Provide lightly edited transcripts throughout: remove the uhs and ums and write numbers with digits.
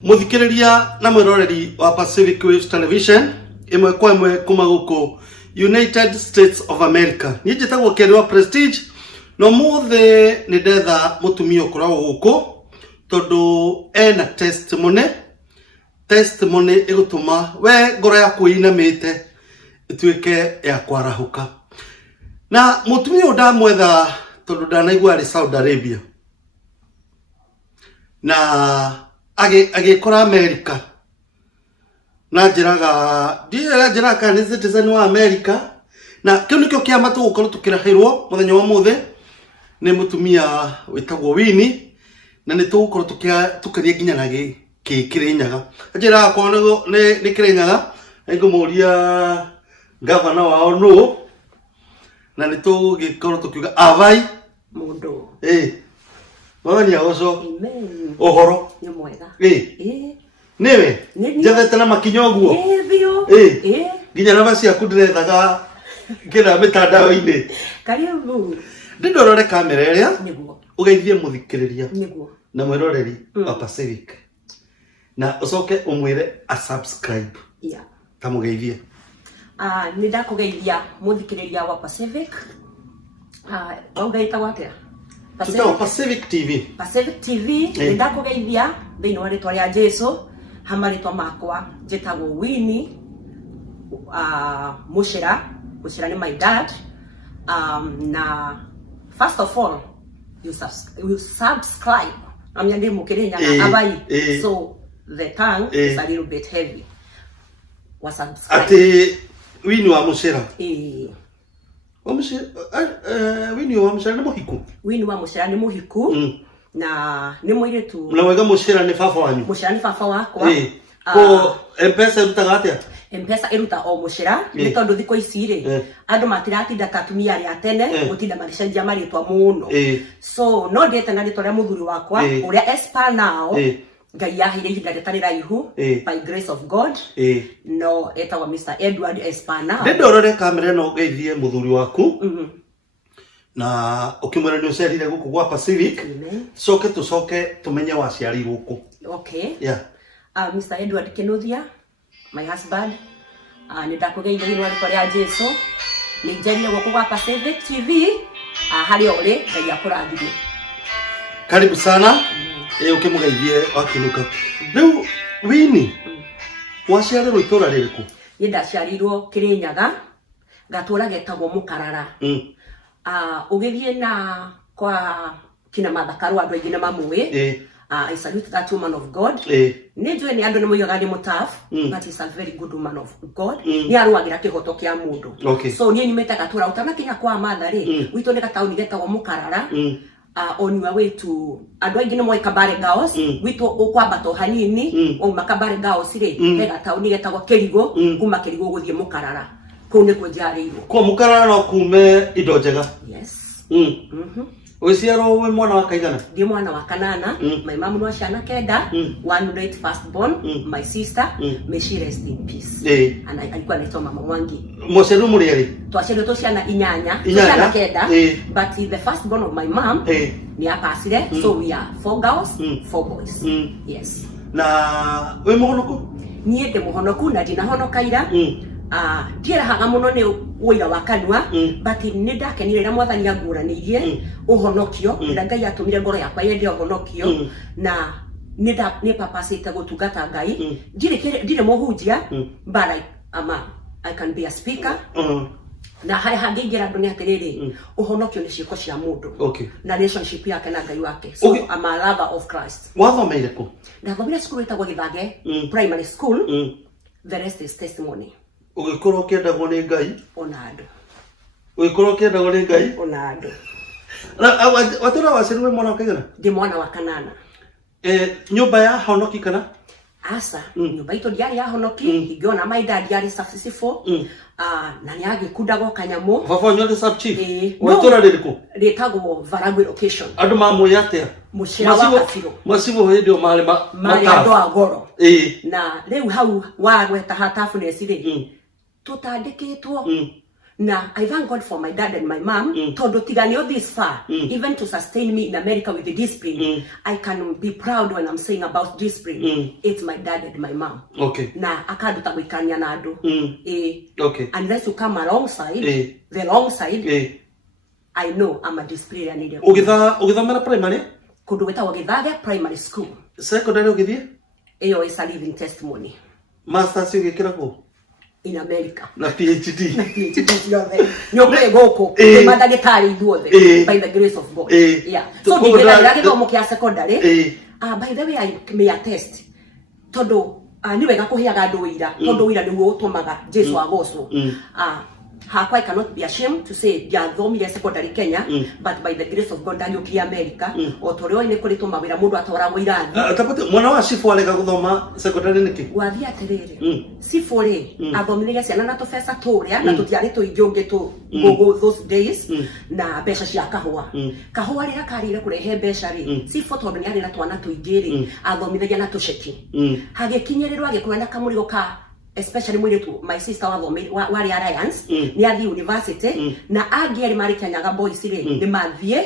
Muthikiriria na mwiroreri wa Pacific Waves Television imwe kwa imwe kuma guku United States of America. Ni njitagwo Kenwa Prestige no muthe ni ndetha mutumia ukoragwo guku tondu ena testimony igutuma we ngoro yaku inamite ituike ya kwarahuka. Na mutumia ndamwetha tondu ndanaigua ari Saudi Arabia na agikora America na njiraga ni citizen wa America na kiu nikio kiama tugukorwo tukirahirwo muthenya wa muthe ni mutumia witagwo Wini na ni tugukorwo tukiria nginya na Kirinyaga njiraga kwa ni Kirinyaga ngumuria governor wao no na ni tugukorwo tukiuga avai mundu Mwani ya oso. Amen. Ohoro. Ni mwega. Newe. Jathete na makinyo guo. Bio. Nginya na basi akudirethaga kira mitandao-ini. Karibu. Ndindorore kamera iria. Niguo. Ugeithie muthikiriria. Niguo. Na mwiroreri wa Pacific. Na ucoke umwire a subscribe. Yeah. Tamugeithie. Nindakugeithia muthikiriria wa Pacific. Ugaita watia? Pacific TV. Pacific TV nindakugeithia thiini wa ritwa ria Jesu hamaritwa makwa njitagwo Winnie Mushira ni my dad. Na first of all you subscribe. Amyande Mukirinyaga abai so the tongue is a little bit heavy. Was subscribe. Ati Winnie wa Mushira. Wini wa Mushira ni muhiku. Wini wa Mushira ni muhiku. Na ni muiritu. Na wega Mushira ni baba wanyu. Mushira ni baba wakwa. Ko M-Pesa irutaga atia? M-Pesa iruta o Mushira ni tondu thiko ici ri andu matiratinda tatumia ari atene gutinda marishanjia maritwa muno. So no ndete na ritwa ria muthuri wakwa uria espa nao. Ngai yaheire ihinda ritari raihu by grace of God. No etagwa Mr. Edward Espana. Ndorore kamera no geithie muthuri waku. Na ukimwera ni ucerire guku gwa Pacific. Tucoke tumenye waciari guku. Okay. Yeah. Mr. Edward Kinuthia, my husband. Nindakugeithia hiyo ritwa ria Jesu. Ni njerire guku gwa Pacific TV. Hari ore ngai akurathime. Karibu sana. Ukimugeithie wakinuka. Riu Winnie waciarirwo itura ririku? Ndaciarirwo Kirinyaga ngatura getagwo Mukarara. Ugithie na kwa kina mathakaru andu aingi na mamwe. I salute that woman of God. Nijwe ni andu nimuyoga ni mutaf but is a very good woman of God. Ni aruagira kihoto kia mundu. So ni nyimeta gatura utana kinya kwa mathari wito ni gatauni getagwo Mukarara. On your way to andu aingi ni moy Kabare Girls wito ukwambato hanini o makabare Girls ri hega tauni getagwo Kirigo kuma Kirigo guthie Mukarara ku ni kunjarirwo ko Mukarara no kume indo njega. Yes. Uciaro we mwana wa kaigana? Ndi mwana wa kanana. My mom no ciana kenda, one late firstborn, my sister, may she rest in peace. And alikuwa anaitwa Mama Mwangi. Mwaceru muri eri? Twaceru to ciana inyanya, ciana kenda, but the firstborn of my mom ni apasire. So we are 4 girls, 4 boys. Yes. Na we muhonoku? Niĩ ndĩ muhonoku na ndinahonokaira. Ndierahaga muno ni uira wa kanua but ni ndakenire na mwathani anguranirie uhonokio na Ngai atumire ngoro yakwa yende uhonokio na ni papasite gutungata Ngai ndire muhunjia but I can be a speaker. Na hari hangingira andu ni atiriri uhonokio ni ciiko cia mundu na relationship yake na Ngai wake. So I'm a lover of Christ. Wathomeire ku? Ndathomire skulu itagwo Githange primary school. The rest is testimony. Ugikorwo kiendagwo ni Ngai ona andu. Ugikorwo kiendagwo ni Ngai ona andu. Na watura wacirirwo mwana wa kaigana? Ndi mwana wa kanana. Nyumba ya honoki kana? Asa nyumba itu ndiari ya honoki ingiona my dad yari successful. Na ni agikundagwo kanyamu. Baba nyote sub chief. Watura ririku? Ritagwo Varagwe location. Andu mamuya atia? Mushira wa Kafiro. Masibo hindio mali andu agoro. Na riu hau wagweta hatafu nesire. Tutandikitwo Now, I thank God for my dad and my mom. Todo tiganio this far, even to sustain me in America with the discipline. I can be proud when I'm saying about discipline. It's my dad and my mom. Okay. Na akaduta wikanya nado. Okay. Unless you come alongside, the wrong side, I know I'm a disciplinarian. Ugithamera primary? Kundu wetagwo Githaga Primary School. Secondary ugithie? Eyo is a living testimony. Masters ugikira ko? In America. Na PhD. Na PhD yothe. Nyokwe goko. Madagitari ithuothe. By the grace of God. Yeah. So ndigera githomo kia secondary. By the way, I may attest. Todo ni wega kuhiaga andu wira. Todo wira ni utumaga Jesu agocwo. I cannot be ashamed to say ndiathomire secondary Kenya, but by the grace of God ndanyukia America otoreo ine kuri tumawira mundu atwaragwo irathi. Tapate mwana wa Sifu alega guthoma secondary niki? Wathi atiriri. Sifu ri athomire ciana na tufesa turia na tutiari tuingiungi tu gogo those days na besha cia kahua. Kahua rira karire kurehe besha ri. Sifu tondu ni ari na twana tuingiri athomithagia na tuceki. Hagikinyirirwa agikwenda kamurigo ka especially mwiretu my sister wari alliance ni athi university na agieri mari Kenyaga boys ri ni mathie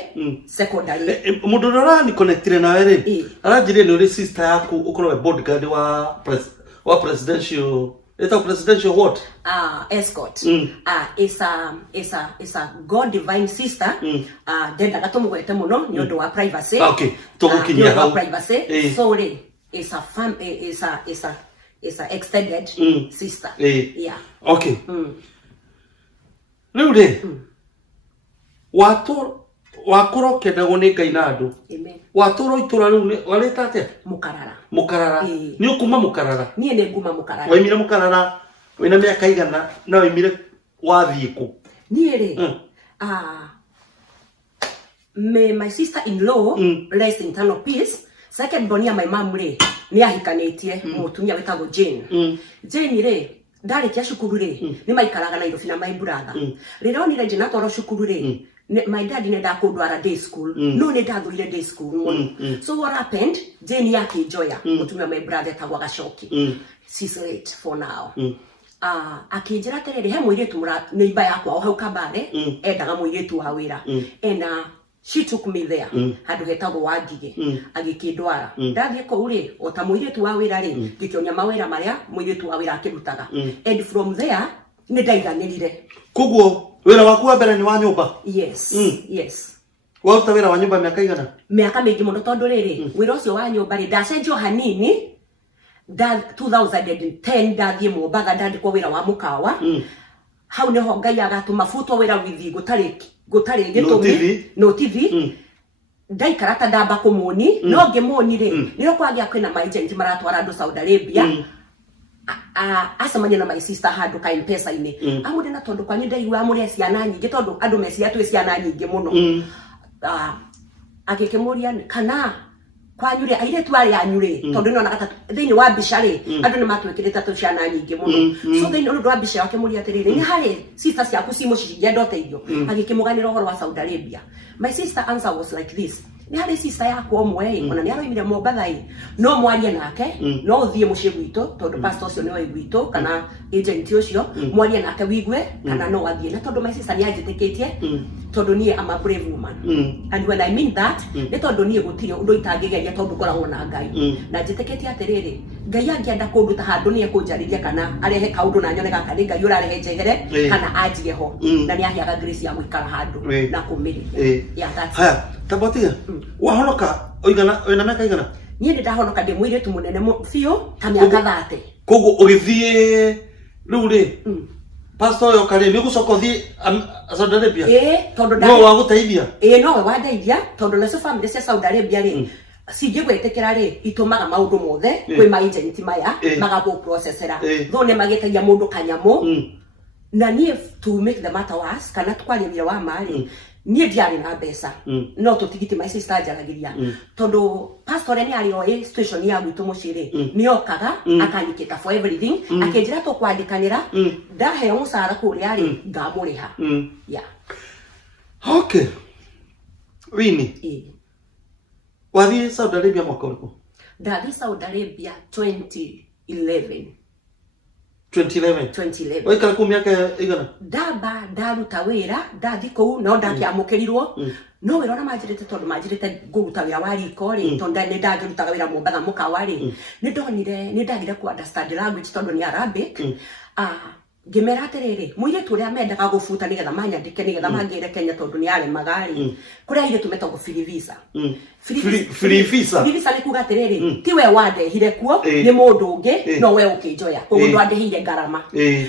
secondary mundu rora ni connected na ri aranjire ni uri sister yaku ukorwe bodyguard wa presidential what escort is a God divine sister denda gatomugwete muno ni undu wa privacy okay tugukinya ha privacy so ri is a extended sister. Yeah. Okay. Riu wakoro kenda goneka inadu. Amen. Watoro itura riu waleta atia? Mukarara. Ni ukuma Mukarara. Ni ene nguma Mukarara. Waimire Mukarara wina miaka igana na waimire wathiku. Ni ere. My sister-in-law rest in eternal peace. Second born ya my mom re ni ahikanitie mutumia wetagwo Jane. Jane re ndari kia shukuru re ni maikaraga na Nairobi na my brother. Rero ni Jane atoro shukuru re my dad ne da kudwara day school no ne da thurire day school. So what happened? Jane yake joya mutumia my brother tagwa gashoki. She's late for now. Akijira terere he muiretu mura neighbor yakwa hau kabare endaga muiretu wa wira and she took me there handu hetagwo Wangige agikindwara ndathie ko uri ota muiretu wa wira ri gikionya mawira maria muiretu wa wira akirutaga and from there ni ndaiganirire kuguo wira waku wa mbere ni wa nyumba. Yes yes waruta wira wa nyumba miaka igana? Miaka mingi muno tondu riri wira ucio wa nyumba ri ndacenjio hanini 2010 ndathie Mombatha ndandikwo wira wa mukawa hau neho Ngai agatuma futwo wira withi gutari gitumi no TV ndaikarata ndamba kumuni no ngimoni ri niro kwagia kwina my agent maratwara andu Saudi Arabia asamanya na my sister handu ka M-Pesa ini amude na tondu kwanyu ndaiwa muri ciana nyingi tondu andu mecia twi ciana nyingi muno agikimuria kana kwanyu ri aire twari anyure tondu no nakata thini wa bishari andu ni matwikirita tu ciana nyingi muno so thini undu wa bishari akimuria atiriri ni hari sister ciaku cimu cicingia ndoteithio agikimuganira uhoro wa Saudi Arabia. My sister answer was like this: ni hari sister yaku omwe ona ni aroimire Mombatha no mwarie nake no uthie mucii gwitu tondu pastor ucio ni wa gwitu kana agent ucio mwarie nake wigwe kana no athie na tondu my sister ni ajitikitie tondu nie am a brave woman and when I mean that ni tondu nie gutire undu itangigeria tondu koragwo na Ngai na njitikitie atiriri Ngai angienda kundu ta handu ni ekunjariria kana arehe kaundu na nyone gaka ni Ngai urarehe njehere kana anjige ho na ni ahiaga grace ya gwikara handu na kumiri haya tabatia wahonoka oigana wena miaka igana? Nie ndahonoka ndi muiretu munene fiu ta miaka 30 kogo ugithie riu ri pastor yo kare ni gucoka thi Saudi Arabia tondu no wa guteithia no we wandeithia tondu na family cia Saudi Arabia ri singigwetekera ri itumaga maundu mothe kwi ma agent maya magabo processera thone magetagia mundu kanyamu na nie to make the matter worse kana tukwaria wa mari nie diari na besa no tutigiti my sister jaragiria tondu pastor ni ari oi station ya gwitu muciri ni okaga akanyikita for everything akenjira to kwandikanira ndahe musara kuri ari ngamuriha yeah. Okay Wini wathi Saudi Arabia mwaka uliku? Ndathi Saudi Arabia 2011 2011 waikara ku miaka igana ndamba ndaruta wira ndathi kuu no ndakiamukirirwo no wira ona majirite tondu majirite nguruta wira wa riko ri tondu ni ndagirutaga wira Mombatha mukawa ri ni ndonire ni ndagire ku understand language tondu ni Arabic ngimera atiriri muiretu uria mendaga gubuta nigetha manyandike nigetha mangire Kenya tondu ni ale magari kuria ile tumetagwo free visa free visa ni kuga atiriri tiwe wandehire kuo ni mundu ungi no we ukinjoya koguo ndwandehire ngarama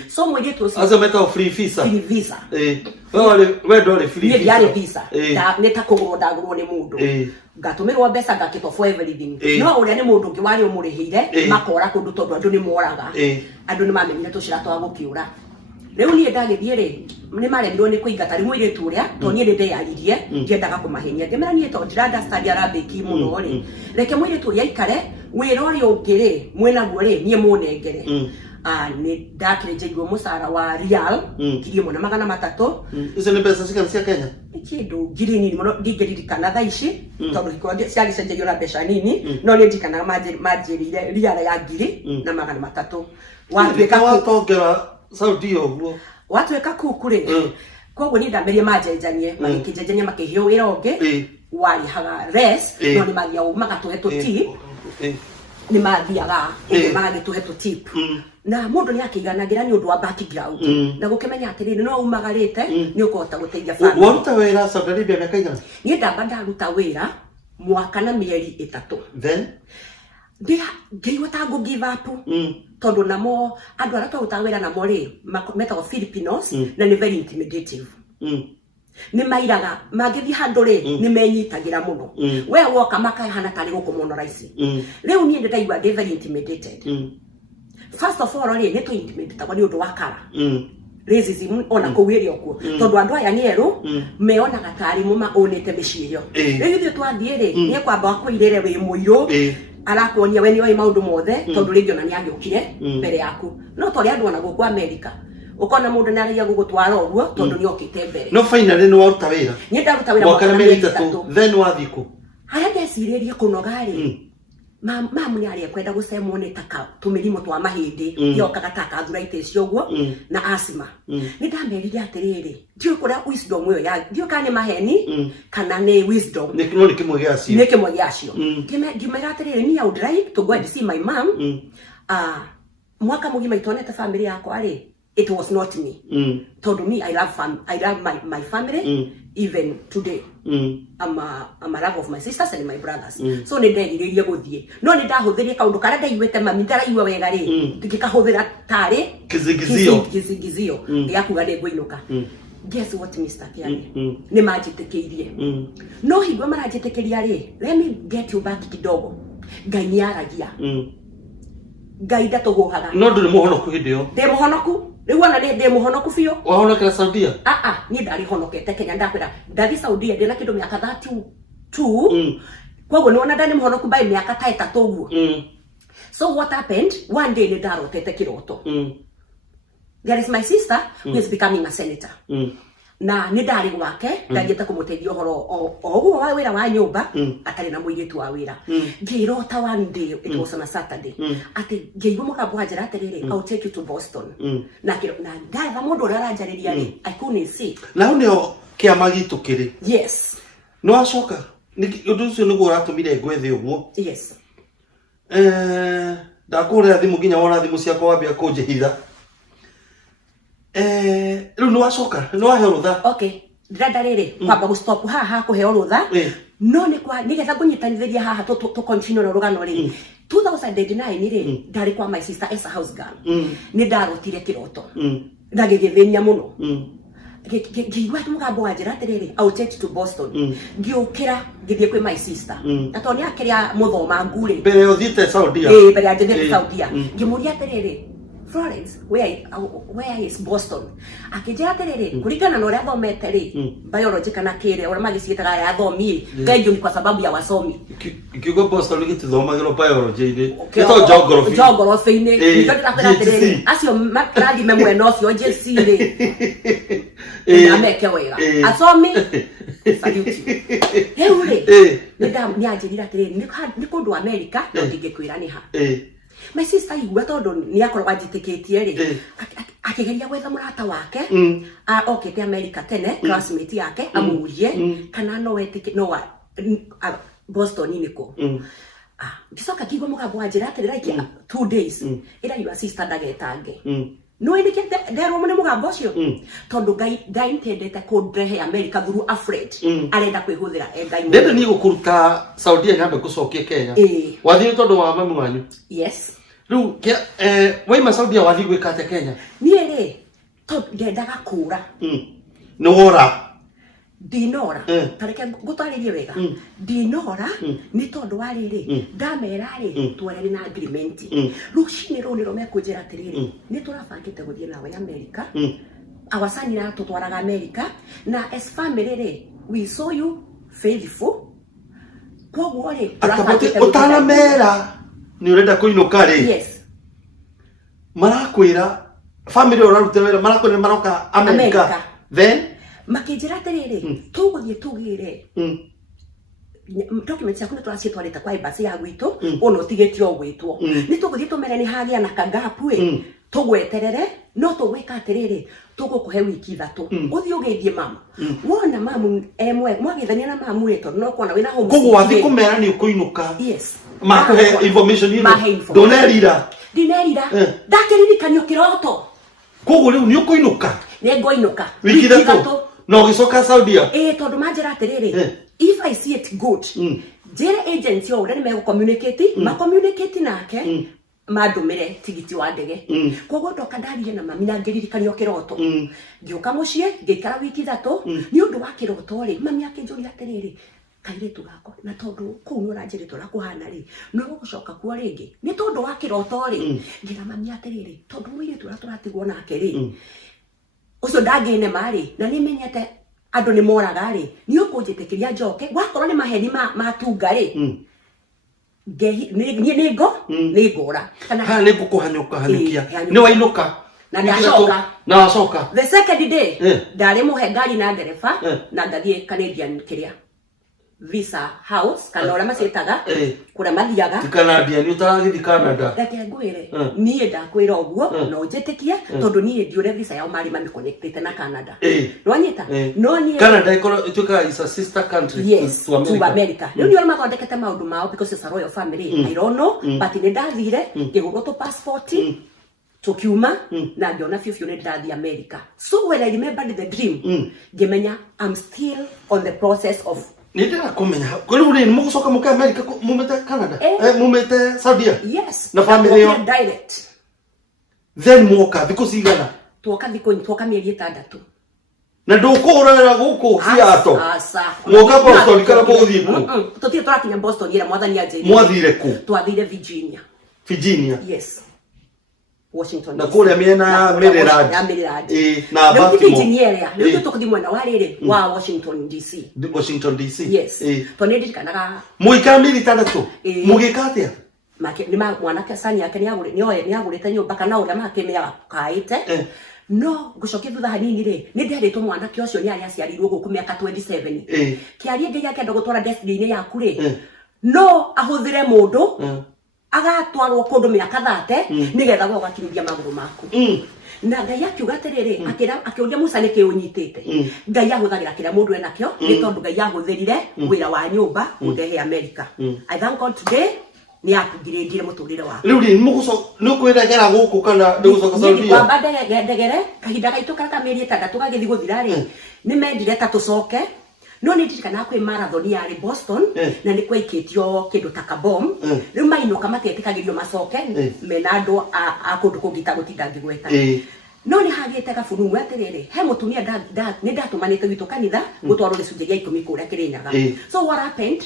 so muiretu ucio azo metagwo free visa we ndore free visa ni ta kugurwo ndagurwo ni mundu ngatumirwo mbeca ngakitwo for everything no uria ni mundu ungi wari umurihire makora kundu tondu andu ni moraga andu ni mamenyire tucira twa gukiura riu nie ndagithie ri ni maremirwo ni kuingata ri muiretu uria to nie ndeyaririe ndiendaga kumahenia ndimera nie to ndira understand Arabic muno ri reke muiretu uria ikare wira uria ungi ri mwena guo ri nie munengere ni ndakirenjeirwo musara wa rial ngiri 1,300 izo ni mbeca cigana cia Kenya kindu ngiri nini muno ndingeririkana thaa ici tondu ikondi ciagicenjerio na mbeca nini no ni ndikana manjirire rial ya ngiri na 300 watuika watongera Saudi oguo watuika kukuri koguo ni ndamerie manjenjanie makijenjania makihio wira ungi wari haga res no ni mathia magatuhe tip ni mathiaga magatuhe tip na mundu ni akiganagira ni undu wa background na gukimenya atiriri no umagarite ni ukota guteithia family waruta wira Saudi Arabia miaka igana ni ndamba ndaruta wira mwaka na mieri 3 then ngirigwo ta ngo give up tondu namo andu aria twaruta wira namo ri metagwo Filipinos na ni very intimidative ni mairaga magithi handu ri ni menyitagira muno we woka makahana tari gukumonorize riu ni ndiraigua very intimidated first of all ri ni tu intimidate kwa ni undu wa kara racism ona kuwiria okuo tondu andu aya ni eru meonaga tari muma onete micirio riu thio twathie ri ni kwamba wakuirire wi muiru arakuonia we ni oi maundu mothe tondu ringio na ni agiukire mbere yaku no tori andu ona guku America ukona mundu ni aragia gugutwara uguo tondu ni okite mbere no finally ni waruta wira ni ndaruta wira mwaka meri 3 then wathiku haya ndeciririe kunogari mamu ni aria kwenda gucemwo ni taka tumirimo twa mahindi yokaga taka arthritis uguo na asthma ni ndamerire atiriri ndio kuria wisdom yo ya ndio kane maheni kana ni wisdom ni kimwe giacio ngimera atiriri ni I would like to go and see my mom mwaka mugima itonete family yakwa ri it was not me told me I love my family even today I'm a love of my sisters and my brothers so ni nderirie guthie no ni ndahuthirie kaundu kara ndaiguite mami ndaraigua wega ri ngikahuthira tari kizigizio ya kuga ni nguinuka guess what Mr. Kiani ni majitikirie no higwa marajitikiria ri let me get you back kidogo nganyaragia gaida togohaga no nduri muhonoku hindio de muhonoku riu ona de muhonoku fio wahonokera Saudia ni ndari honokete Kenya ndakwira ndathi Saudia ndina kindu miaka 32 koguo ni ona ndani muhonoku by miaka 3 uguo so what happened one day ni ndarotete kiroto there is my sister who is becoming a senator na ni ndari gwake ndagiete kumuteithia horo oguo wa wira wa nyumba atari na muiritu wa wira ngirota one day it was on a Saturday ati ngeigua mukambo anjira atiriri I'll take you to Boston na ndaga mundu araranjariria ri I couldn't see na unio kiama gitu kiri yes no acoka undu ucio niguo uratumire ngwethi uguo yes ndakure thimu nginya wona thimu ciakwa wambia kunjihitha riu no acoka no ahe rutha okay ndenda riri kwamba gu stop haha kuheo rutha no ni kwa nigetha kunyitanithiria haha to continue na rugano ri 2009 ni ri ndari kwa my sister as a house girl ni ndarotire kiroto ndagigithenia muno ngigwa mugambo wa njira atiriri I'll take to Boston ngiukira ngithie kwi my sister na toni akiria muthoma ngure mbere uthite Saudia mbere ajende Saudia ngimuria atiriri Florence where is Boston akijira atiriri kuringana na uria thomete ri biology kana kire uria magiciitaga ya thomi ngeju ni kwa sababu ya wasomi kiugo Boston gitithomagirwo biology ni gito geography ni ndirakwira atiriri acio makrathi memwe no cio JC ri na meke wega asomi salute heure ni anjirira atiriri ni kundu America no ngingikwira ni ha my sister igua tondu ni akorwo ajitikitie ri akigeria gwetha murata wake okete America tene classmate yake amurie kana no wetike no Boston niko gisoka kigo mugambo wanjira atirira 2 days ira your sister ndagetange no indike ndero mune mugambo ucio tondu ngai ntendete kundrehe America through afraid arenda kwihuthira ngai ndende ni gukuruta Saudi ngambe gucokie Kenya wathire tondu wa mamu wanyu yes ru waima Saudi wathi gwikate Kenya nie ri tondu ndendaga kura nora dinora tareke gutwaririe wega dinora ni tondu wa riri ndamera ri twarere na agreement rushini ro ni ro mekunjira atiriri ni turabangite guthie nawe America awasani na tutwaraga America na as family ri we saw you faithful koguo ri turabangite utaramera ni urenda kuinuka ri yes marakwira family uraruta wera marakwira maroka America then makijira atiriri tuguthie tugire documents yakuna twacitwarite kwa embassy ya gwitu ono tigitio gwitwo ni tuguthie tumere ni hagia na kangapu tugweterere no tugwika atiriri tugukuhe wiki ithatu uthie ugeithie mama wona mamu emwe mwagithania na mamu eto no kuona wina home koguo wathi kumera ni ukuinuka yes makuhe information hiyo donerira dinerira ndakiririkania kiroto koguo riu ni ukuinuka ni ngoinuka wiki ithatu no gicoka Saudi tondu manjira atiriri if I see it good jere agents yo urani me communicate ma communicate nake madumire tigiti wa ndege koguo ndoka ndarie na mami na ngiririkania kiroto ngioka mucie ngikara wiki ithatu ni undu wa kiroto ri mami akinjuria atiriri kairitu gako na tondu kuu ni uranjirito na kuhana ri no gucoka kuo ringi ni tondu wa kiroto ri ngira mami atiriri tondu mwiritu ra turatigwo nake ri ucio ndangine mari na ni menyete andu ni moraga ri ni ukunjitikiria njoke wakorwo ni maheni matunga ri ngehi ni ngora kana ha ni gukuhanyuka hanyukia ni wainuka na ndacoka na wacoka the second day ndari muhe ngari na ndereba na ndathie Canadian kiria visa house kana ora macetaga kura mathiaga Canadian utaragithi Canada reke ngwire nie ndakwira uguo no njetikie tondu nie ndiure visa yao mari mami connected na Canada no nyita no nie Canada ituka is a sister country to America no ni olma kondekete maundu mao because it's a royal family I don't know but ni ndathire ngigurwo to passport tukiuma na ngiona fiu ni ndathi America so when I remember the dream ngimenya I'm still on the process of nindira kumenya kuri uri mugucoka muka America mumete Canada mumete Saudi yes na family yo direct then muka because igana tuoka mieri 6 na ndukurera guku ciato muka Boston kana muguthie ku tutie turakinya Boston ira mwathani ajiri mwathire ku twathire Virginia yes Washington na kule miena Maryland na Baltimore ndio tukuthi mwena wa riri wa Washington DC yes tonedi kana muika military tu mugikatia make ni mwanake sani yake ni agurite nyumba kana uria makemea kaite no gucokia thutha hanini ri ni nderitwo mwanake ucio ni ari aciarirwo guku miaka 27 kiarie ngai yake ndogutwara destiny yaku ri no ahuthire mundu agatwarwo kundu miaka 30 nigetha gwakinyithia maguru maku na ngai akiuga atiriri akiuria Musa ni kiunyitite ngai ahuthagira kiria mundu enakio ni tondu ngai ahuthirire wira wa nyumba undehe America I thank God today ni akugirengire muturire wa riu ri muguco nukwiragera guku kana ndugucoka Saudi kwa bade ndegere kahinda gaitu kaka mieri 3 gagithi guthira ri ni mendire ta tucoke no ni ndikana kwi marathon ya ri Boston na ni kwaikitio kindu ta kabom riu mainuka matetikigirio macoke mena andu a kundu kungita gutinda ngigweta no ni hagiete kabunu atiriri he mutumia ni ndatumanite witu kanitha gutwaro gicunje gia 10 kuria Kirinyaga so what happened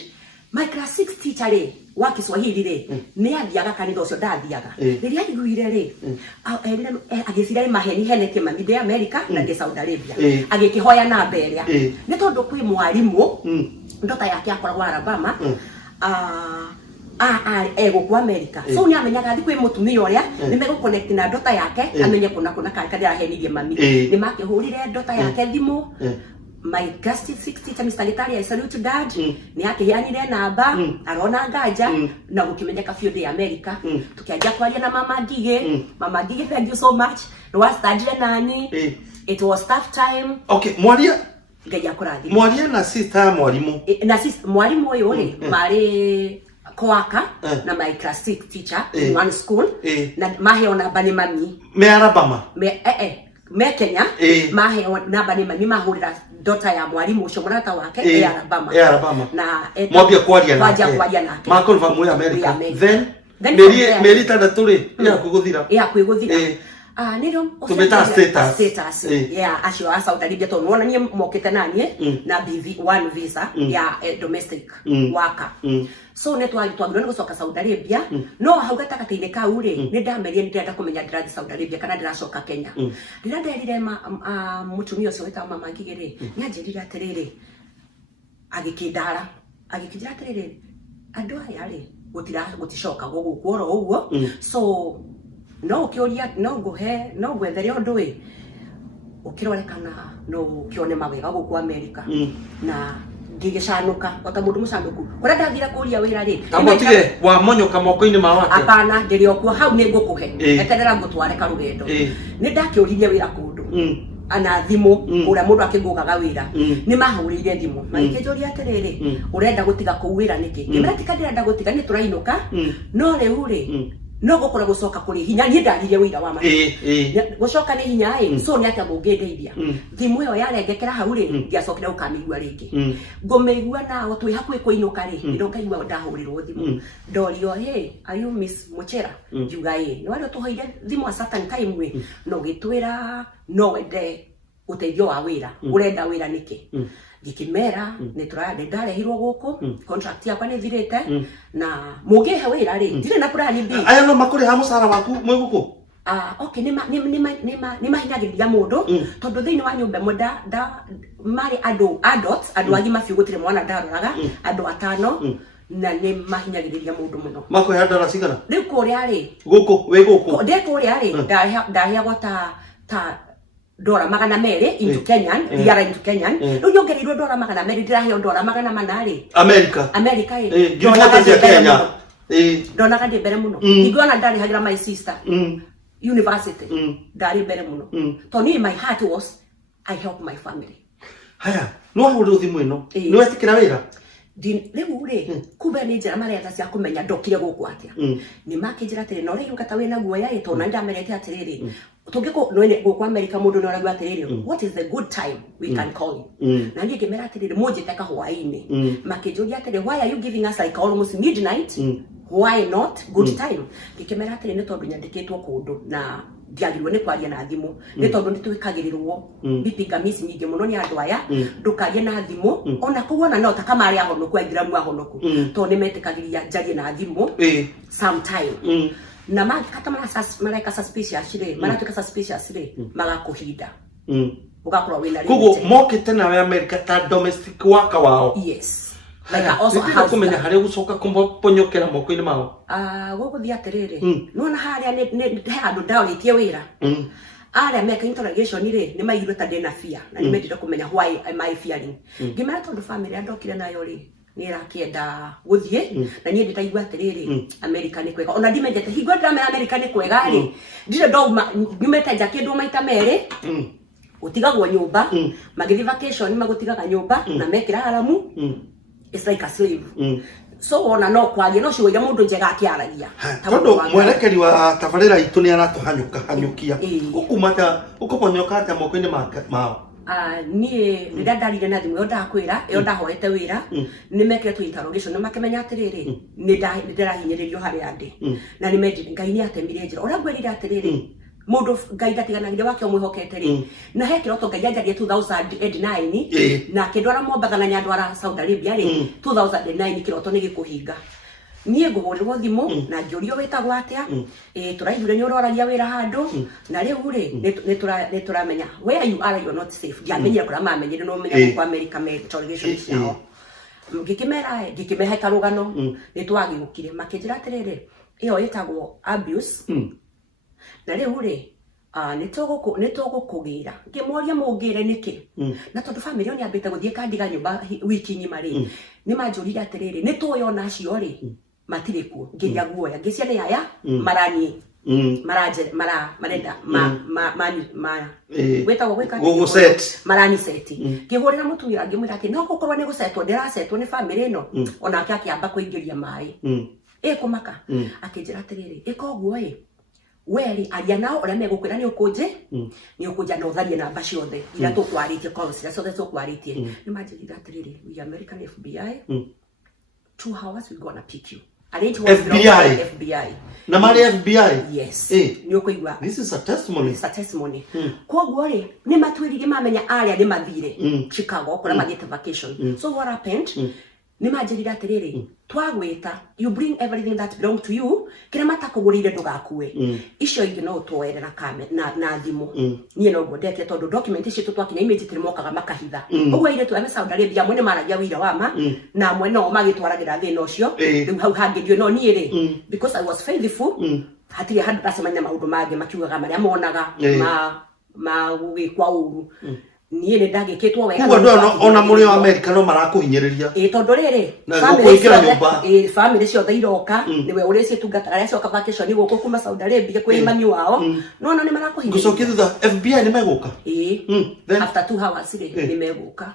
my class 6 teacher ri wa Kiswahili ri ni athiaga kanitha ucio ndathiaga riria iguire ri agicira maheni heneke mamide America na de Saudi Arabia agikihoya na mberia ni tondu kwi mwarimu ndota yake akoragwo Alabama ego kwa America so ni amenyaga thi kwi mutumia uria ni mego connect na ndota yake amenye kuna kana henirie mami ni makihurire ndota yake thimu my guest 60 Mr. Gitari, I salute dad. Ni akiheanire namba arona nganja na gukimenyeka field ya America. Tukianza kwaria na Mama Ngige. Mama Ngige, thank you so much. No was studying nani. It was tough time. Okay, mwaria Ngeja kurathi. Mwaria na sister mwalimu. Na sister mwalimu oyo ri mari Koaka na my class 6 teacher in one school na mahe ona bani mami me Alabama me Kenya mahe ona bani mami mahurira daughter ya mwalimu ucio murata wake Alabama na mwambie kwaria nake makolva mu America then meri tandaturi ya kuguthira nero tumeta status yeah acio asa utaribia to nona nie mokete nanie na BV1 visa ya domestic worker so twagirwo gucoka Saudi Arabia no hau gatakateine kau ri ni ndameria ni ndenda kumenya ndirathi Saudi Arabia kana ndiracoka Kenya ndirarire mutumia ucio wetwa Mama Ngige ri nyanjirira atiriri agikindara atiriri andu aya ri guticoka gukuoro uguo so no kioria no guhe no gwethere undu wi ukirorekana no kione mawega guku America na ngigicanuka ota mundu mucanuku kuria ndathira kuria wira ri amotige wa monyoka moko-ini ma wake apana ndirio kuo hau ni ngukuhe eterera ngutware karugendo ni ndakiuririe wira kundu ana thimu uria mundu akigugaga wira ni mahurire thimu magikijoria atiriri urenda gutiga kuwira niki ngimeratika ndirenda gutiga ni turainuka no riu ri no gukora gucoka kuri hinya ni ndarire wira wa mari gucoka ni hinya so ni ata mungedeithia thimu yo yarengekera hau ri ngiacokera ukamigua ringi ngumigua na twi hakwi kuinuka ri ndongaigua ndahurirwo thimu ndorio are you Miss Muchera njuga no wale tuhoire thimu a certain time we no gitwira no wende uteithio wa wira urenda wira niki gikimera ni ndarehirwo guku contract yakwa ni thirite na mugihe wira ri ndire na plan B aya no makuri ha musara waku mwe guku okay ni mahinyagiria mundu tondu thiini wa nyumba muda mari adults agima fiu gutire mwana ndaroraga andu atano na ni mahinyagiriria mundu muno mako ya ndara cigana riu kuria ri guku we guku de kuria ri ndahia gota dola magana meri into Kenyan riara into Kenyan riu nyongereirwo dola magana meri ndiraheo dola magana manari America dola ya Kenya dola kadi bere muno igona ndari hagira my sister university ndari bere muno to ni my heart was I help my family haya no huru thimu ino ni wetikira wira riu ri kube ni njira mareta cia kumenya ndokire guku atia ni makinjira atiri no riu kata wina guoya to na ndamerete atiriri tungiko noine guku America mundu no ragwa atiriri what is the good time we can call you na ngi gemera atiriri moje teka hwaini makinjuria atiri why are you giving us like almost midnight why not good time ikemera atiriri tondu nyandikitwo kundu na ndiagirwo ni kwaria na thimu ni tondu nitwikagirirwo bipingamizi nyingi muno ni andu aya ndukarie na thimu ona kuona no takamari ahonoku agira mu ahonoku to ni metikagiria njarie na thimu sometime na magi kata mareka suspicious ri maratuka suspicious ri magakuhinda ugakorwo wina ri kugo mokete na we America ta domestic worker wao yes like also a house kumenya hari gucoka kumponyokera moko-ini mao guguthia atiriri no na haria ni handu ndawritie wira aria meka interrogation ri ni maigirwe ta ndina fear na ni mendire kumenya why am I fearing ngimara tondu family andokire nayo ri ni rakienda guthie na nie nditaigua atiriri America ni kwega ona ndimendete hingo ndamera America ni kwega ri ndire ndoma nyumete njakindu maita meri utigagwo nyumba magithi vacation magutigaga nyumba na mekira haramu it's like a slave so ona no kwaria no ciuria mundu njega akiaragia tondu mwerekeri wa tabarira itu ni hanyukia ukumata ukuponyoka ata moko-ini mao nie ndarire na thimu yo ndakwira yo ndahoete wira ni mekire tu interrogation no makemenya atiriri ni ndirahinyiririo hari andi na ni mendi ngai ni atemire njira ora ngwerire atiriri mundu ngai ndatiganagira wake omwihokete ri na he kiroto ngai anjarie 2009 na kindwara mombaga na nyandwara Saudi Arabia ri 2009 kiroto ni gikuhinga nie ngugurirwo thimu na njurio wetagwo atia turaigure ni uroragia wira handu na riu ri ni turamenya where you are you not safe ndiamenyire kura mamenyire no menya kwa America me interrogation ciao ngikimera karugano ni twagigukire makinjira atiriri iyo yetagwo abuse na riu ri nitogo kugira ngimoria mungire niki na tondu family oni ambite guthie kandiga nyumba wiki nyima ri ni manjurire atiriri nituyo acio ri matire kuo ngiria guoya ngisia ni aya marani maraje marenda wetagwo gwika set marani set ngihurira mutumira ngimwira ati no gukorwa ni gusetwo ndirasetwo ni family no ona akiamba kuingiria mai kumaka akinjira atiriri ikoguo weli aria nao ore megukwira ni ukuje ni ukuja na utharie namba ciothe ira tukwaritie calls ira ciothe tukwaritie ni manjirira atiriri we American FBI 2 hours we gonna pick you FBI na mari FBI yes ni ukuigwa this is a testimony koguo ri ni matwirige mamenya aria ni mathire Chicago kora mathiete vacation so what happened ni manjirira atiriri twagwita you bring everything that belong to you kira matakugurire ndugakue icio ingi no twoerera kame na thimu nie no godete tondu document icio twakinya image tirimokaga makahitha ogwa ire tu ame Saudi Arabia mwene maragia wira wama na mwene o magitwaragira thina ucio riu hau hangirio no nie ri because I was faithful hatire handu ndasemanya maundu mage makiugaga maria monaga ma gugikwa uru nie ne ndagikitwo wega ona muri wa America no marakuhinyiriria tondu riri family ciothe iroka niwe ureci tungata aria coka vacation guku kuma Saudi Arabia kwi mami wao no ni marakuhinyiriria gucokia thutha FBI ni meguka after 2 hours ni meguka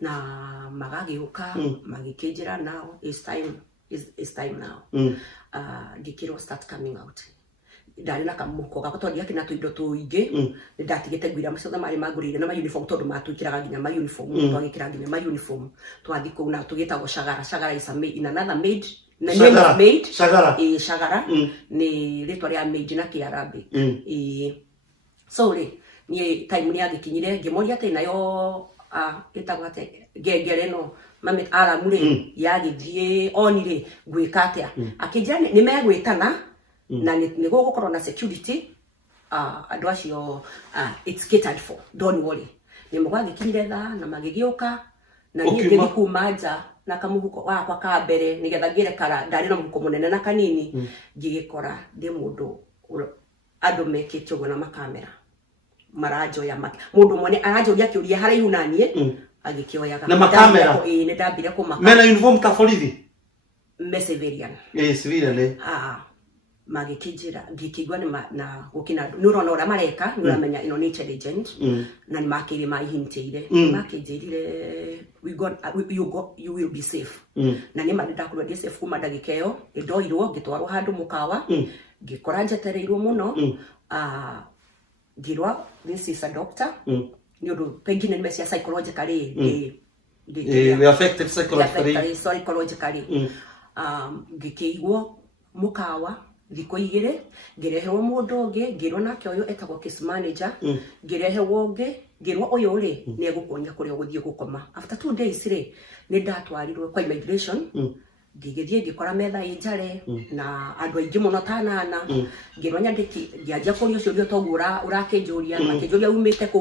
na magagiuka magikinjira now is time now dikiro start coming out ndari na kamuko gakotoria kina tuindo tuingi ndatigite gwira mucothe mari magurire na ma uniform tondu matwikiraga ginya ma uniform twagikira ginya ma uniform twathi ku na tugitagwo shagara is a maid in another maid na name of maid shagara ni ritwa ria maid na Kiarabic sorry ni time ni agikinyire ngimoria ati nayo itagwa ate gegere no mame aramure yagithie onire gwika atia akijira ni megwitana na ni gugukorwo na security andu acio it's catered for don't worry ni mugwagikinyire tha na magigiuka na ni ngi kumanja na kamuhuko wakwa ka mbere nigetha ngire kara ndari na muhuko munene na kanini ngigikora ndi mundu andu mekitio gwa na makamera marajoya mundu mwene arajoria kiuria haraihu nanie agikioyaga na makamera ni ndambire kumaka mena uniform ta borithi civilian civilian magikijira ngikigwa na gukina nurona ura mareka nuramenya ino ni intelligent na ni makiri mahintire makijirire you will be safe na ni madida kurwa di safe kuma dagikeo ndoirwo gitwarwo handu mukawa ngikora njetereirwo muno girwa this is a doctor ni undu pengine nimesia psychologically we affected psychologically ngikigwo mukawa thiko igire ngireherwo mundu ungi ngirwo nake uyu etagwo case manager ngireherwo ungi ngirwo uyu ri ni egukonya kuri uguthie gukoma after 2 days ri ni ndatwarirwo kwa immigration ngigithie ngikora metha injare na andu aingi muno tanana ngirwo nyandiki ngianjia kuri ucio rio togura urakinjuria makinjuria umite ku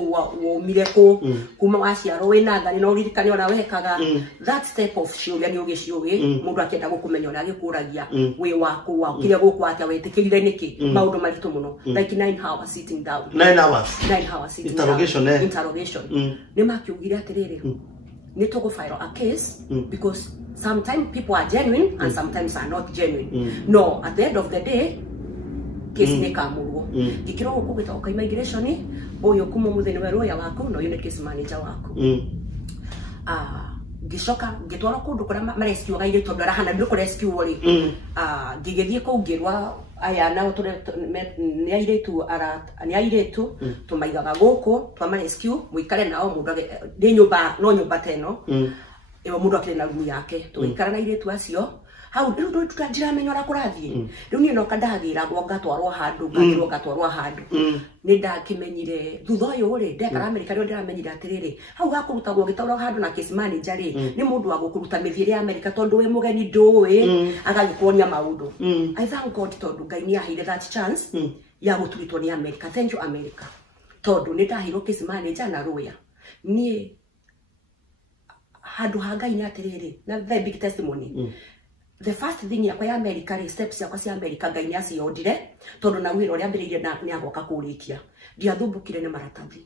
umire ku kuma waciaro wina thani no ririkane ona wekaga that step of ciuria ni ugiciugi mundu akenda gukumenya ona agikuragia wi waku wa kire guku atia wetikirire niki maundu maritu muno like 9 hours sitting down 9 hours sitting interrogation ni makiugire atiriri ni to go file a case because sometimes people are genuine and sometimes are not genuine no at the end of the day case ni kamurwo gikiro gukugita kwa immigration oyo kuma mutheni wa roya wako no yune case manager wako gishoka gitwara kundu kura marescue gaire tondu arahana ndiko rescue wori ngigithie kungirwa aya na utore ni airetu tumaigaga guku twa rescue muikare nao mundu ndi nyumba no nyumba teno ewa mundu akire na rumu yake tuikara na airetu acio hau ndu tukandiramenya ora kurathie riu ni no kandagira ngatwarwo handu ni ndakimenyire thutha uyu ri ndekara America rio ndiramenyire atiriri hau gakurutagwo gitaura handu na case manager ri ni mundu wa gukuruta mithiri ya America tondu we mugeni ndui agagikuonia maundu I thank God tondu Ngai ni aheire that chance ya guturitwo ni America thank you America tondu ni ndahiro case manager na roya ni handu ha Ngai ni atiriri na very big testimony the first thing yakwa ya America steps yakwa cia America Ngai ni aciondire tondu na wira uria ambiririe na ni agoka kurikia ndiathumbukire ni maratathi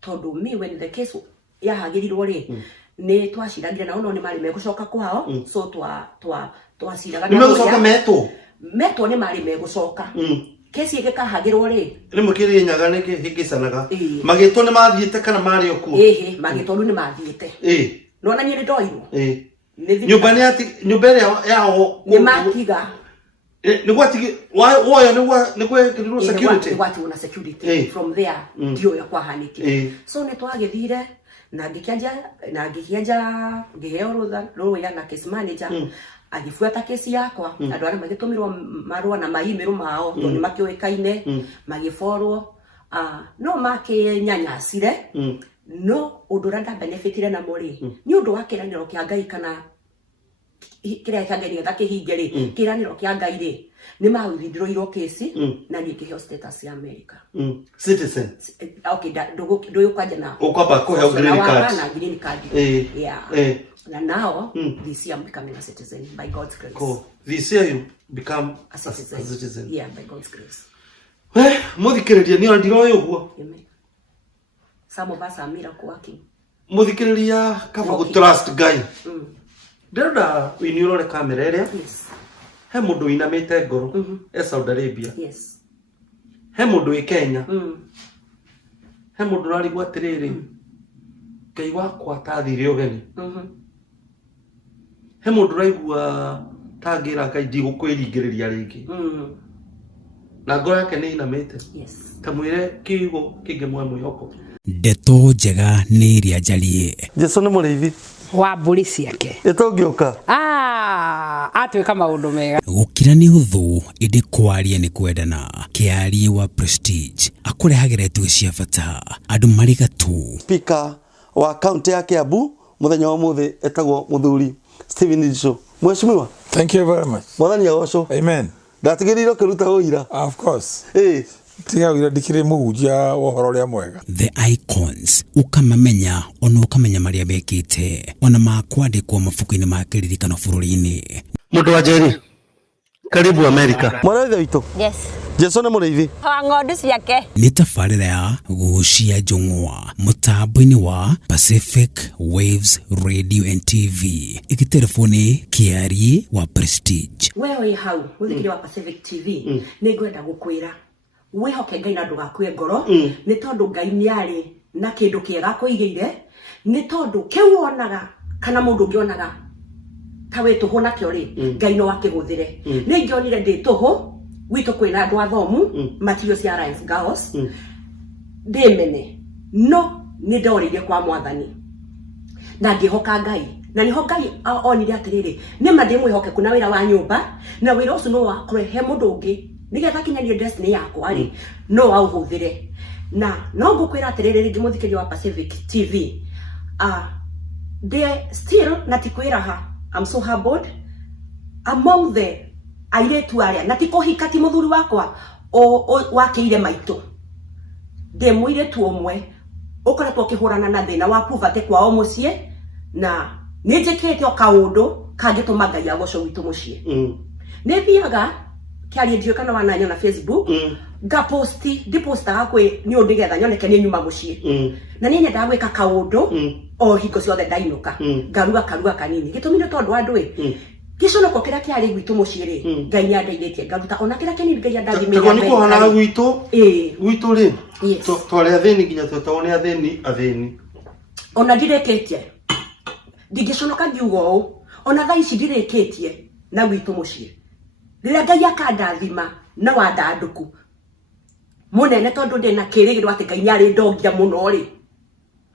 tondu me when the case yahagirirwo ri ni twaciragire na ono ni mari megucoka kwao so twaciraga ni megucoka meto ni mari megucoka kesi igikahagirwo ri rimwe Kirinyaga ni kihigicanaga magitwo ni mathiite kana mari okuo magitwo ni mathiite no na ni ndoirwo nyumba yao ni matiga ni gwatigi woyo ni gwekirwo security ni gwati una security from there ndio ya kwahaniki so ni twagithire na ngikianja ngiheo rutha na case manager agifuata kesi yakwa andu aria magitumirwo marua na maimero mao to ni makioikaine magiforwo no makinyanyasire no udura nda benefitire na muri ni undu wa kiraniro kia Ngai kana kiria kia Ngai thake hingeri kiraniro kia Ngai ri ni mawithirwo kesi na ni kiheo status ya America citizen okay do you kwaje na ukwaba ko have green card yeah and now this year I'm becoming a citizen by God's grace. Cool. This year you become a citizen. Yeah, by God's grace. Muthikiriria ni ndiroyo guo. Some of us are miracle working. Muthikiriria kaba go trust Ngai. Ndenda winirore kamera ria. Yes. He mundu inamite ngoro Saudi Arabia. Yes. He mundu Kenya. He mundu rarigwo atiriri. Ngai wakwa tathire ugeni. He mundu raigua tangira Ngai ndigukwiringiriria ringi na ngoro yake ni inamite kamwire kiugo kingimwe mwihoko ndeto njega ni iria njarie Jesu ni muriithi wa mburi ciake itungioka atwika maundu mega gukira ni huthu indi kwaria ni kwendana kiari wa Prestige akurehagire tu cia bata andu marigatu speaker wa county ya Kiambu muthenya wa muthi etagwo muthuri Steven Ndicho. Mheshimiwa. Thank you very much. Mwathani agocwo. Amen. Ndatigiriro kiruta uira. Of course. Tiga wira dikire muhunjia wohoro ria mwega. The icons ukamamenya ono ukamenya maria bekite ona makwandikwo mafuku-ini ma kiririkano bururi-ini. Mundu wa Njeri. Karibu America. Mwathani witu. Yes. Jesu ni muriithi. Ng'ondu ciake. Ni tabarĩra ya gucia njung'wa mutambo-ini wa Pacific Waves Radio and TV igitelefoni kiari wa Prestige. Wewe hau muthikiri wa Pacific TV ni ngwenda gukwira wihoke Ngai na ndugakue ngoro ni tondu Ngai ni ari na kindu kiega kuigeire ni tondu kiu wonaga kana mundu ngionaga tawe tuhu na kio ri Ngai no akihuthire ni ngionire ndi tuhu wito kwina andu athomu materials ya Alliance Girls ndimene no ni ndoririe kwa mwathani na ngihoka Ngai na niho Ngai onire atiriri ni mandimwihoke kuna wira wa nyumba na wira ucio no wakrehe mundu ungi nigetha kinyanie destiny yakwa ri no auhuthire na no ngukwira atiriri ringi muthikiri wa Pacific TV they still natikwira ha I'm so humbled among the airetu aria na tikuhika ti muthuri wakwa wakiire maitu ndemwire tu omwe ukoretwo kihurana na thina wa poverty kwao mucie na nijikite okaundu kangituma Ngai agocwo witu mucie ni thiaga kiarie ndio kana wananyo na Facebook ndipostaga kwi ni undu getha nyoneke ni nyuma mucie na ni nyenda gwika kaundu o hingo ciothe ndainuka ngaruga kanini gitumire tondu andu Kishono ko kira kiari gwitu mucire Ngai ni andeithĩtie ngaruta ona kira keni Ngai andathimire mbere niko hana gwitu gwitu ri tware atheni nginya twetone atheni ona ndireketie ndigishonoka ngiugo ona thaa ici ndireketie na gwitu mucire rira Ngai akandathima na wandanduku munene tondu ndina kirigirwo ati Ngai ni ari ndongia muno ri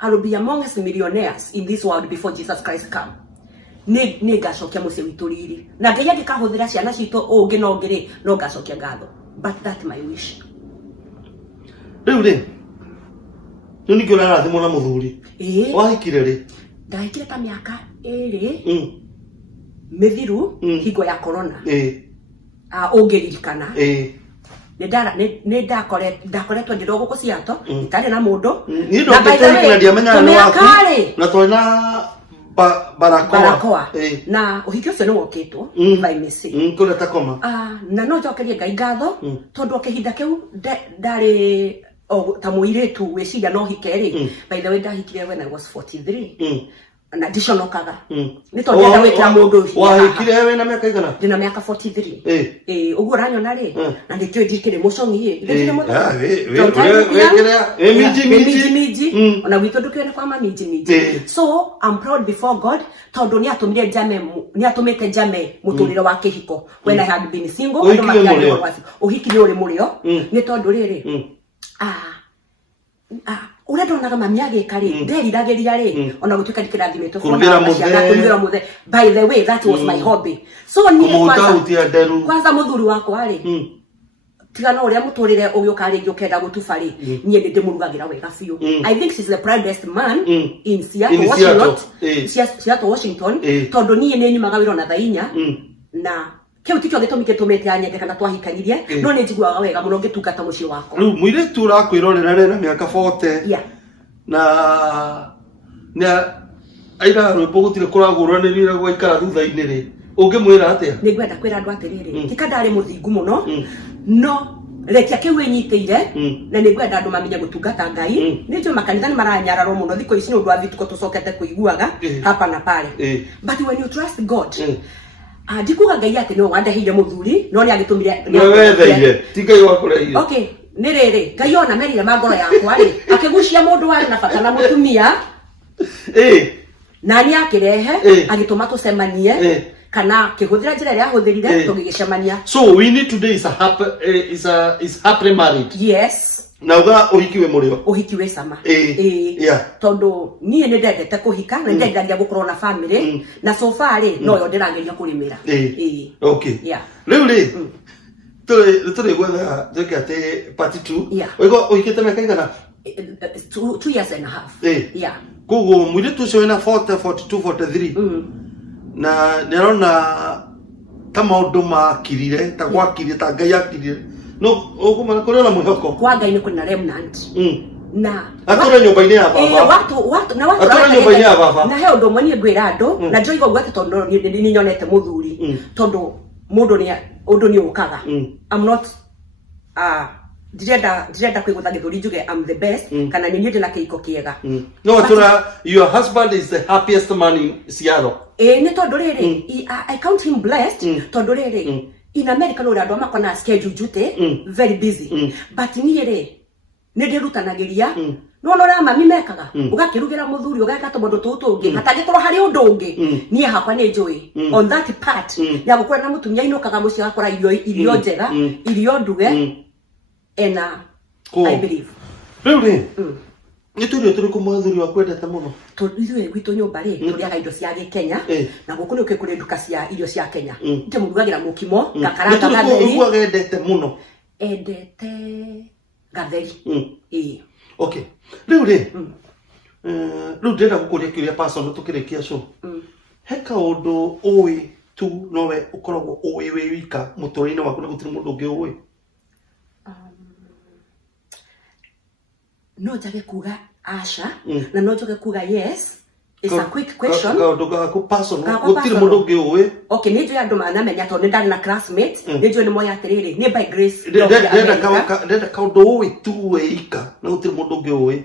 I will be among us millionaires in this world before Jesus Christ come ni gacokia mucie witu riri na Ngai angikahuthira ciana citu ungi no ngiri no gacokia ngatho but that my wish riu ni ngiora rathimo na muthuri wahikire ri ndahikire ta miaka iri mithiru hingo ya corona ungiririkana ni ndakoretwo ndiro guku ciato itari na mundu ni ndo ngitorikana ndiamenya ni waku na twina barakoa na uhiki ucio ni wokitwo by missing kule takoma na no njokerie Ngai ngatho tondu okehinda kiu ndari ta muiretu weciria no hikeri by the way ndahikire when I was 43 na ndiconokaga ni tondu ndenda wikira mundu ucio wahikire we na miaka igana ndina miaka 43 uguo ranyona ri na ndikio ndikire mucongi ndikire mundu miji ona wito ndukire kwa miji so I'm proud before God tondu ni atumite njame muturire wa kihiko when I had been single ndo makiani uhiki ni uri murio ni tondu riri ura ndonaga mami agikari nderiragiria ri ona gutuika ndikirathimito kumbira muthe by the way that was my hobby so ni kwanza muthuri wakwa ri tigana uria muturire ugiuka ri ukenda gutuba ri nie ndimurugagira wega fiu I think she's the proudest man in Seattle Washington tondu nie ni nyumaga wira na thainya na kiu tikio gitumike tumete anyeke kana twahikanirie no ni njiguaga wega muno ngitungata mucii wako riu muiretu urakwirorera rena miaka 40 na aira rwimbo gutire kuragurwanirira gwaikara thutha-ini ri ungimwira atia ni ngwenda kwira andu atiriri tikandari muthingu muno no rekia kiu inyitire na ni ngwenda andu mamenye gutungata Ngai ni njo makanitha ni maranyararwo muno thiko ici ni undu wa thituko tucokete kuiguaga hapa na pale but when you trust God ndikuga Ngai ati no wandeheire muthuri no ni agitumire ni wetheire ti Ngai wakureire okay ni riri Ngai ona merire magoro yakwa ri akigucia mundu wari na bata na mutumia na ni akirehe agituma tucemanie kana kihuthira njira ya huthirire tugigicemania so we need today is happy married yes na uga uhikiwe murio uhikiwe sama tondu nie ni ndendete kuhika na ndendagia gukorwo na family na so far no yo ndirangeria kurimira okay riu ri tuli gwetha joke ati part 2 oigo uhikite miaka igana 2 years and a half kugo mwire tucio na 40 42 43 na nirona kama undu makirire ta gwakirire ta Ngai akirire no ugumana kurona mwihoko kwa Ngai ni kuna remnant na atura nyumba-ini ya baba watu na watu atura nyumba-ini ya baba na he undu mwe ni ngwira andu na njoigo gwete tondu ni nyonete muthuri tondu mundu ni undu ni ukaga I'm not direnda kwigutha githuri njuge I'm the best kana ni nyende na kiiko kiega no atura your husband is the happiest man in Seattle ni tondu riri I count him blessed tondu riri in America no andu makona schedule jute very busy but ni ri ni ndirutanagiria no ra mami mekaga ugakirugira muthuri ugaka to mundu tutungi hatagikorwo hari undu ungi nie hakwa ni njui on that part ya gukura na mutumia inukaga muci gakora irio njega irio nduge ena I believe really ni turi kumuthuri wa kwendete muno ithuĩ gwitũ nyũmba rĩ tũrĩaga indo cia Kenya na gũkũ nĩ kũrĩ nduka cia irio cia Kenya nje mũrugagĩra mũkimo ngakaranga gatheri nĩ endete muno endete gatheri okay rĩu rĩ rĩu ndĩrenda gũkũria kĩũria personal tũkĩrĩkia show he kaũndũ ũĩ tu nowe ũkoragwo ũĩ wĩ wika mũtũrĩre-inĩ waku na gũtirĩ mũndũ ũngĩ ũĩ no njage kuga asha na no njage kuga yes it's a quick question kaundu personal gutiri mundu ungi uwi okay ni njui andu manamenya tondu ndari na classmate ni njui ni moya atiriri ni by grace ndenda kaundu uwi tu weika na gutiri mundu ungi uwi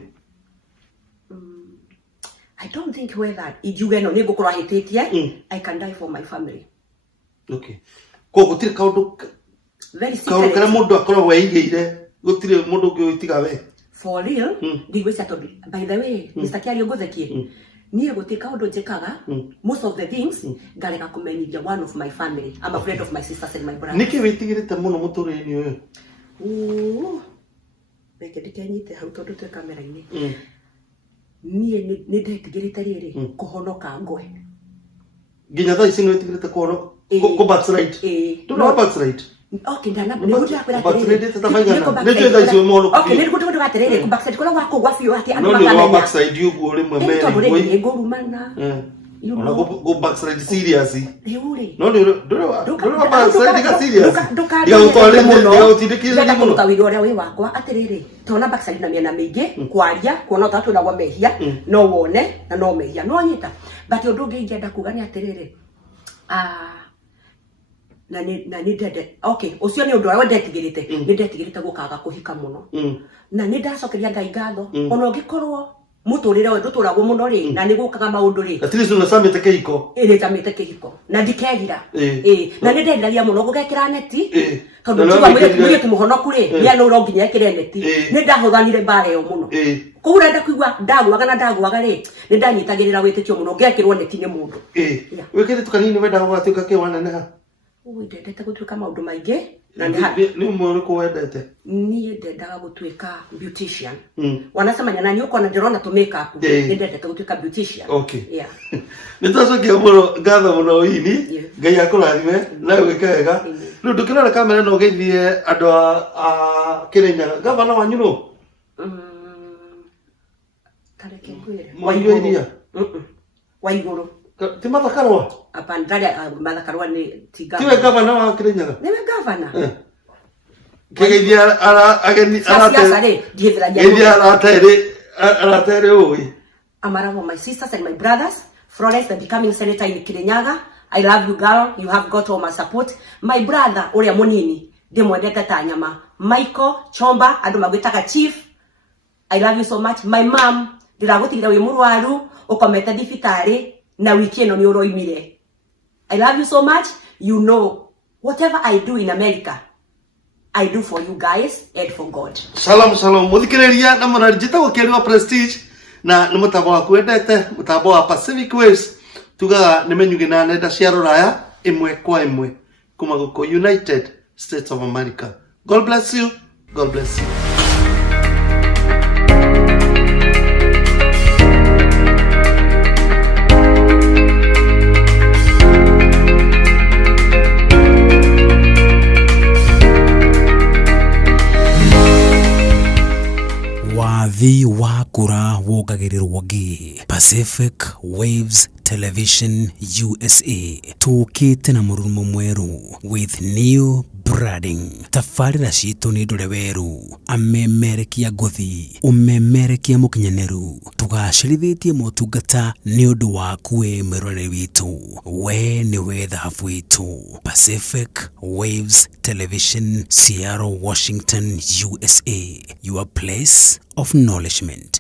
I don't think whether ijuge no ni gukorwo ahititie I can die for my family okay ko gutiri kaundu very secret kaundu kana mundu akorwo weigire gutiri mundu ungi witiga we for real ndigwisa to by the way Mr. Kiario ngothekie niye gutika undu njikaga most of the things ngareka kumenyithia one of my family I'm a friend of my sisters and my brothers niki witigirite muno muturire-ini uyu reke ndikenyite hau tondu twe kamera-ini niye ni ndetigirite riri kuhonoka ngwe nginya thaa ici ni witigirite kuhonoka ku backslide tu no backslide okay ndana ni gutu akwira backslide tatafaigana ni twe thaa ici muhono okay ni gutu gaterere ku backslide kola wako gwa fiyo ati andu makamenya no ni backslide uguo rimwe mere ngwe ngurumana You Ona know. go backslide serious. Riure. No, ndoro backslide ga serious. Ndiga utware ndiga utindikire muno. Kawiro ria wi wakwa atiriri. Tona backslide na miena mingi kwaria kuona tatu na gwa mehia no wone na no mehia no nyita. But undu ngi ngenda kuga ni atiriri. Na ni dede. Okay, ucio ni undu wa ndetigirite. Ni ndetigirite gukaga kuhika muno. Na ni ndacokeria Ngai ngatho. Ona ngikorwo muturire we nduturagwo muno ri na ni gukaga maundu ri at least unasamite kihiko tamite kihiko na ndikegira na ni ndendiragia muno gugekira neti tondu tuba mwire tumuhonoku ri ni ano uronginya ekire neti ni ndahuthanire mbare yo muno kuura ndakuigwa ndagwaga na ndagwaga ri ni ndanyitagirira witikio muno ngekirwo neti ni mundu wikire tukanini wenda gwatuika kiwana neha ndendete gutuika maundu maingi na ni umwe ko wendete ni ndendaga gutuika beautician wanasema nyana ni uko na ndirona to makeup ndendete gutuika beautician okay yeah nitacokia muno ngatho muno ini Ngai akurathime na gwikega riu ndukirora kamera no geithie andu a Kirinyaga gavana wanyu no kareke ngwire Waiguru Waiguru ti mathakarwa apandale mathakarwa ni tiga tiwe gavana wa Kirinyaga niwe gavana kegeithia ageni aratere oi Amaravo, my sisters and my brothers, Florence, the becoming senator in Kirinyaga. I love you, girl. You have got all my support. My brother, Oria Monini, Demodeta Tanyama, Michael, Chomba, Adomagwetaka Chief. I love you so much. My mom, Diragoti Muruaru, Okometa Difitare, na wiki no nyoro imire. I love you so much. You know, whatever I do in America, I do for you guys and for God. Shalom, shalom. Muthikiriria na munarjita gukiriwa Prestige na ni mutambo wa kwendete mutambo wa Pacific Waves tugaga ni menyuge na nenda cia ruraya imwe kwa imwe kuma guko United States of America. God bless you. God bless you. Wathi wa kura wogagirirwo gi Pacific Waves Television USA tukite na murumo mweru with new branding tafarira citu ni ndure weru amemerekia nguthi umemerekia mukinyaneru tugacirithĩtie motungata ni undu waku we mwirore witu we ni we thahabu witu Pacific Waves Television Seattle Washington USA your place of acknowledgement